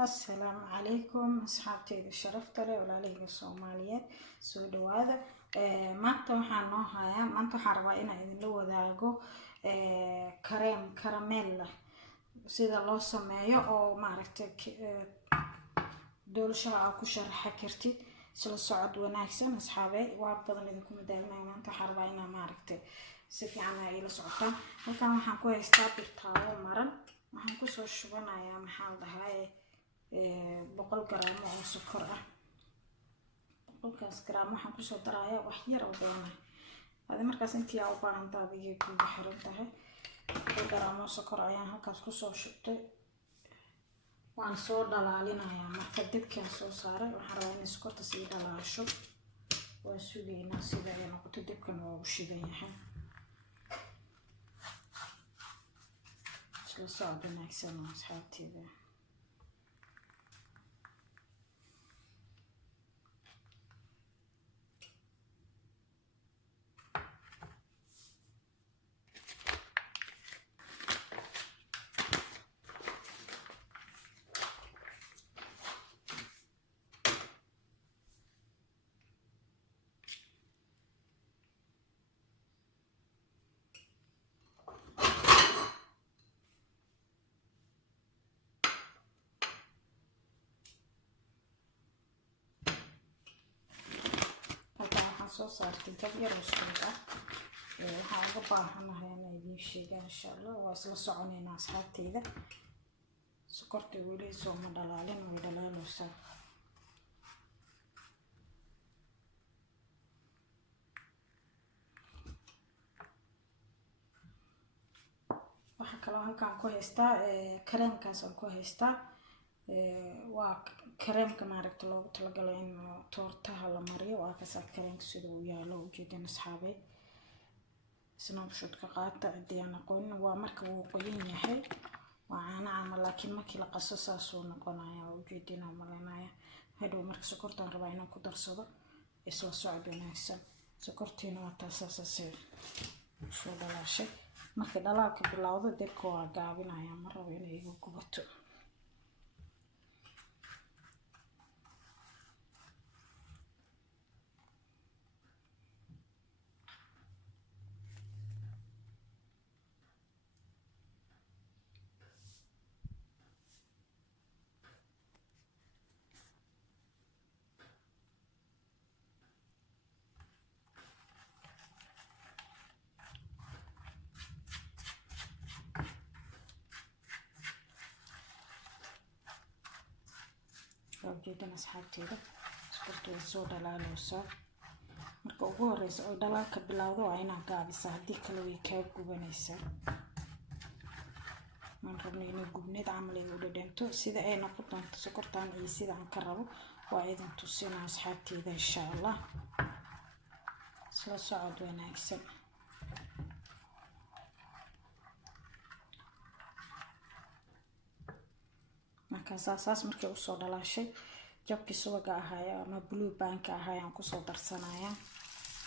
السلام عليكم أصحابتي الشرفت لي ولا ليه الصوماليات سود هذا maanta waxaan noo hayaa maanta waxaan rabaa inaan idinla wadaago kareem karameel sida loo sameeyo oo maaragtay doolshaha aad ku sharaxa kartid isla socod wanaagsan asxaabay waa badan idinku madaalnaa maanta waxaan rabaa inaan maaragtay si fiican ay la socotaan halkan waxaan ku haystaa birtaabo maran waxaan ku soo shubanayaa maxaa la dhahaa 100 gram oo sokor ah 100 gram waxaan ku soo darayaa wax yar oo badan hada markaas intii aad u baahan tahay adiga ku xiran tahay 100 gram oo sokor ayaan halkaas ku soo shubtay waan soo dhalaalinayaa marka dibkaan soo saaray waxaan rabaa in sokorta si dhalaasho waa suugaynaa sida ay noqoto dibkan waa u shidan yahay isla socod wanaagsan asxaabteyda soo saartay dab yar oo suuq ah waxaan uga baahanahay inaan idiin sheego insha Allah waa isla soconaynaa asxaabteyda sokorta weli soo ma dhalaalin way dhalaalaysaa waxa kale halkaan ku haystaa kareemkaas aan ku haystaa waa kareemka maaragta loogu talagalay in toortaha la mariyo waa kaas kareemka sida uu yaalo u jeedin asxaabay snapshot ka qaata cidii aan aqoon waa marka uu qoyan yahay waa caana camal laakiin markii la qaso saas uu noqonayaa u jeedin malanaya hadhow marka sokortaan rabaa inaan ku darsado isla socod wanaagsan sokortiina waa taasas soo dhalaashay marka dhalaalka bilowdo dibka waa gaabinaya ma rabo inay igu gubato جدا asxaabteyda sokorta way soo dhalaalaysaa marka ugu horeysa oo dhalaalka bilowdo waa inaan gaabisaa hadii kale way ka gubanaysaa man rabno inay gubneed camal ay u dhadhanto sida ay noqon doonto sokortaan iyo sida aan ka rabo waa idin tusinaa asxaabteyda insha Allah isla socod wanaagsan markaas saas markay u soo dhalaashay jabki subaga ahaaya ama blue band ka ahaayaan ku soo darsanayaa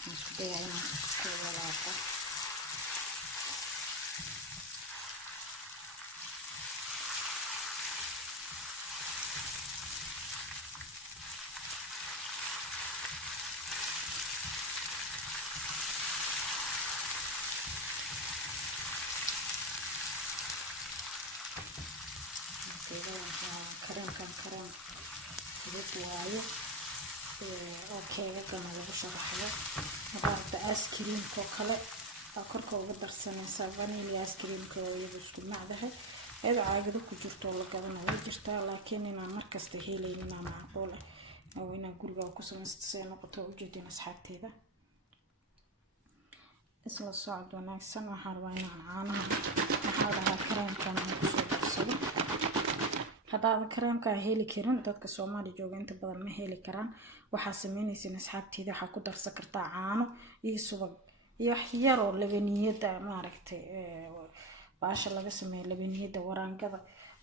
aan isku dayaa inaan ku walaaqo kareem dib waayo oo keegana lagu sharaxdo maarta ice cream ko kale korka ugu darsanaysa vanilla ice cream ko iyadu isku macdahay iyada caagado ku jirto la gadanayo jirta laakiin inaan markasta helaynin ama macquul ah oo inaan guriga ku sameystay noqoto u jeedin asxaabteyda isla socod wanaagsan waxaan rabaa inaan caanaha waxaa dhahaa kareemkan ku soo darsado hadaan kareemka heli karin dadka Soomaali jooga inta badan ma heli karaan waxa sameynaysan asxaabteyda waxa ku darsan kartaa caano iyo subag iyo wax yar oo labaniyada maaragtay baasha laga sameeyo labaniyada waraangada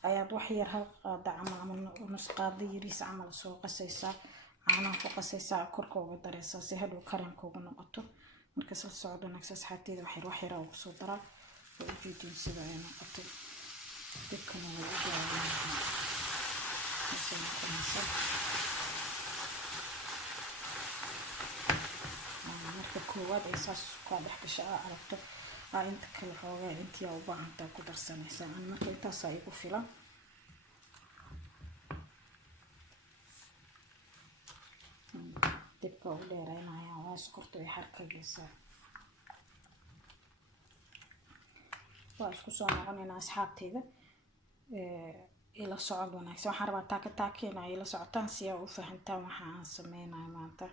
ayaad wax yar hal qaada ama nus qaada yariis camal soo qasaysaa caano ku qasaysaa korka uga daraysaa si hadhow kareemka ugu noqoto marka soo socdo wanaagsan asxaabteyda wax yar oo soo daraa oo jeedin sida ay noqoto dibkana waa u jeclaan marka koowaad ay saas kaa dhex gasho aa aragto aa inta kale xoogaa intii aa u baahantaa ku darsanaysaa. Aan marka intaasaa igu filan. dibka u dheeraynaya waa sokorta ay xarkagaysaa. waa isku soo noqonaynaa asxaabteyda. ila socod wanaagsan. waxaan rabaa taaka taakeena ila socotaan si aa u fahantaan waxa aan sameynayo maanta.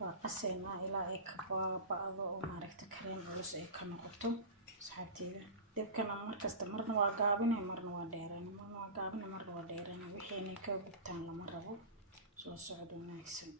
waa qaseynaa ilaa ay ka baaba'do oo maaragta kareem culus ay ka noqoto asxaabteyda. dibkana markasta marna waa gaabinay marna waa dheeraynay, marna waa gaabinay marna waa dheeraynay. wixii inay ka gubtaan lama rabo. soo socod wanaagsan.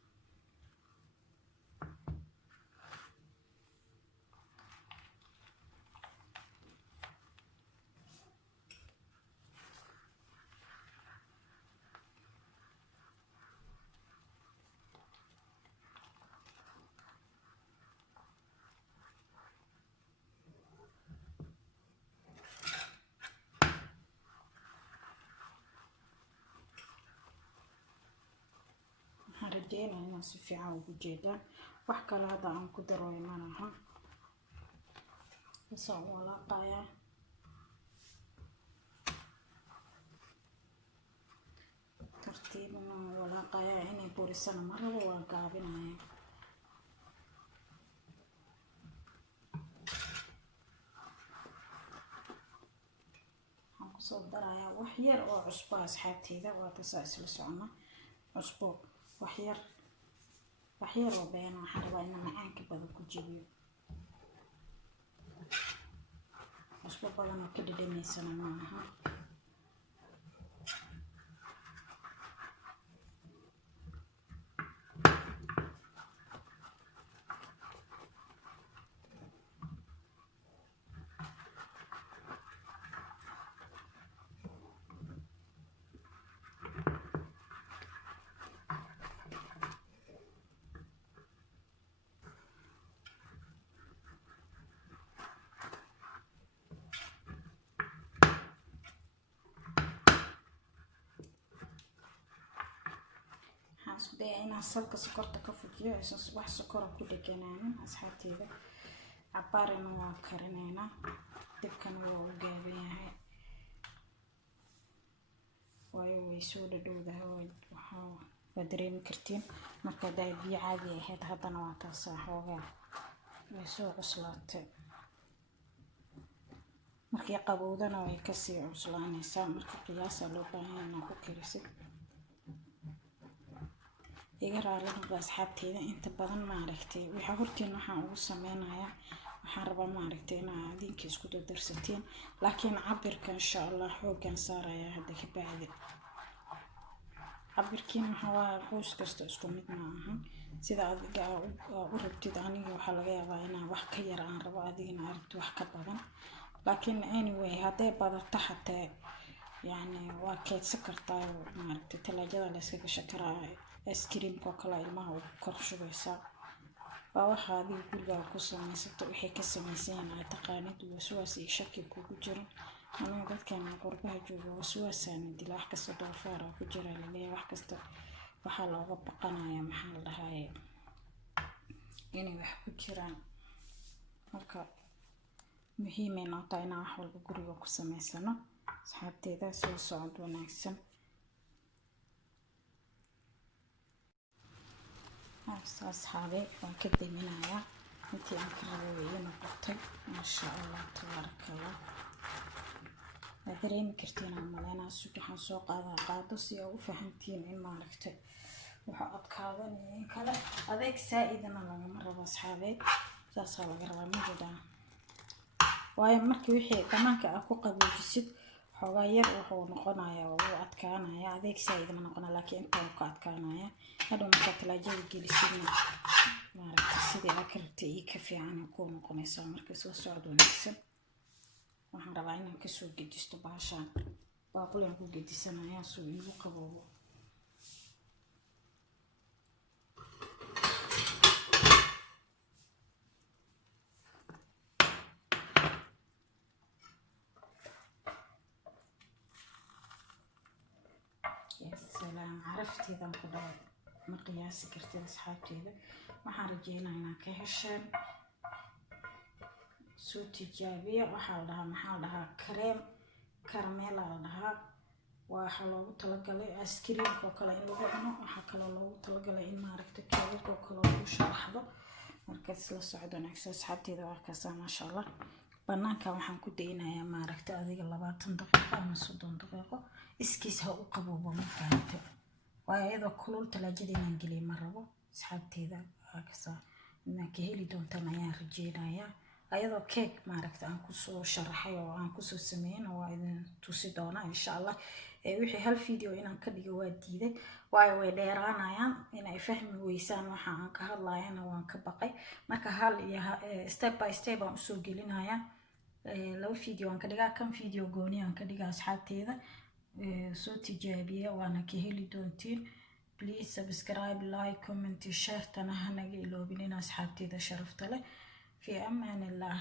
rajeynaa inaan si fiican ugu jeedaan. wax kale hadda aan ku darooyo ma laha. basaan walaaqayaa. tartiibna walaaqayaa. inay borisana ma rabo waa gaabinaya. waxaan kusoo darayaa wax yar oo cusbo asxaabteyda. waa tasaa isla socona. cusbo wax yar oo beena. waxaan rabaa inaan macaanka badan ku jibiyo. cusbo badan oo ka dhadhamaysana maaha. isku daya inaan salka sokorta ka fujiyo aysan wax sokora ku dheganaanin asxaabteyda. cabaarina waa karinaynaa. dibkana waa u gaaban yahay waayo way soo dhadhowdahay. waa dareemi kartiin. marka haday biyo caadi ahayd haddana waa taasaa xoogaa way soo cuslaatay. markii qabowdana way kasii cuslaanaysaa. marka qiyaasaa loo baahan yahay inaa ku karisid. iga raali noqda asxaabteyda. inta badan maaragtay waxa hortiin waxaan ugu sameynayaa. waxaan rabaa maaragtay inaa adinka isku dardarsatiin. laakiin cabirka insha Allah xoogaan saarayaa hadda ka bacdi. cabirkiina waxa waa qoys kasta isku mid ma aha. sida adiga u rabtid. aniga waxaa laga yaabaa inaan wax ka yar aan rabo adigina aragto wax ka badan. laakiin anyway hadday badato xataa yani waa keedsan kartaa. maaragtay talaajada la iska gashan karaa. iskriimka oo kale ilmaha u kor shubaysaa. waa waxa adiga gurigaaga ku samaysato. waxay ka samaysan yahay taqaanid. waswaas iyo shaki kugu jiro. aniga dadkan qurbaha jooga waswaasaana dila. wax kasta doofaara ku jira laleeyahay. wax kasta waxaa looga baqanaya maxaa la dhahaye inay wax ku jiraan. marka muhiimay noo tahay inaan wax walba guriga ku samaysano asxaabteyda. soo socod wanaagsan. asxaabe waan ka daminayaa. intii aan ka rabo way ii noqotay. maasha Allah tabaaraka Allah. waa dareemi kartiin aan maleynaa. waxaan soo qaado si aa u fahantiin in maaragtay waxa adkaadan iyo in kale adeeg saa-idana lagama rabo asxaabe. saasaa laga rabaa midadaa. waayo markii wixii dhammaanka aa ku qaboojisid xoogaa yar wuxuu noqonayaa oo wuu adkaanayaa. adeeg saa-id ma noqona. laakiin intaa wuu ka adkaanayaa. hadhow markaa talaajada gelisidna maaragtay sidii aa ka rabtay iyo ka fiican kuu noqonaysaa. marka soo socod wanaagsan. waxaan rabaa inaan kasoo gedisto baashaan. baaqulaan ku gedisanayaa soo iigu qaboobo. salaam عرفتيdan ku dhaw ma qiyaasi kartid asxaabteeda waxaan rajeynayaa inaad ka hesheen soo tijaabiya waxa la dhahaa cream caramel la dhahaa waxa loogu talagalay ice cream oo kale in lagu cuno waxa kale loogu talagalay in maaragtay keega oo kale lagu sharaxdo marka isla socdo nagso asxaabteeda waa ka ma sha Allah banaanka waxaan ku deynayaa maaragtay adiga 20 daqiiqo ama 30 daqiiqo iskiis ha u qaboobo ma fahamtay waa iyadoo kulul talaajadeenan galiy ma rabo asxaabteeda waa ka inaan ka heli doontaan ayaan rajeynayaa ayadoo cake maaragtay aan ku soo sharaxay oo aan ku soo sameeyay waa idin tusi doona insha Allah wixii hal video inaan ka dhigo waa diiday way dheeraanayaan inay fahmi weysaan waxa aan ka hadlaayana waan ka baqay marka hal iyo step by step aan soo gelinayaa laba video aan ka dhigaa kan video gooni aan ka dhigaa asxaabteeda soo tijaabiya waana ka heli doontiin please subscribe like comment share tanaha naga iloobin asxaabteeda sharafta leh في أمان الله.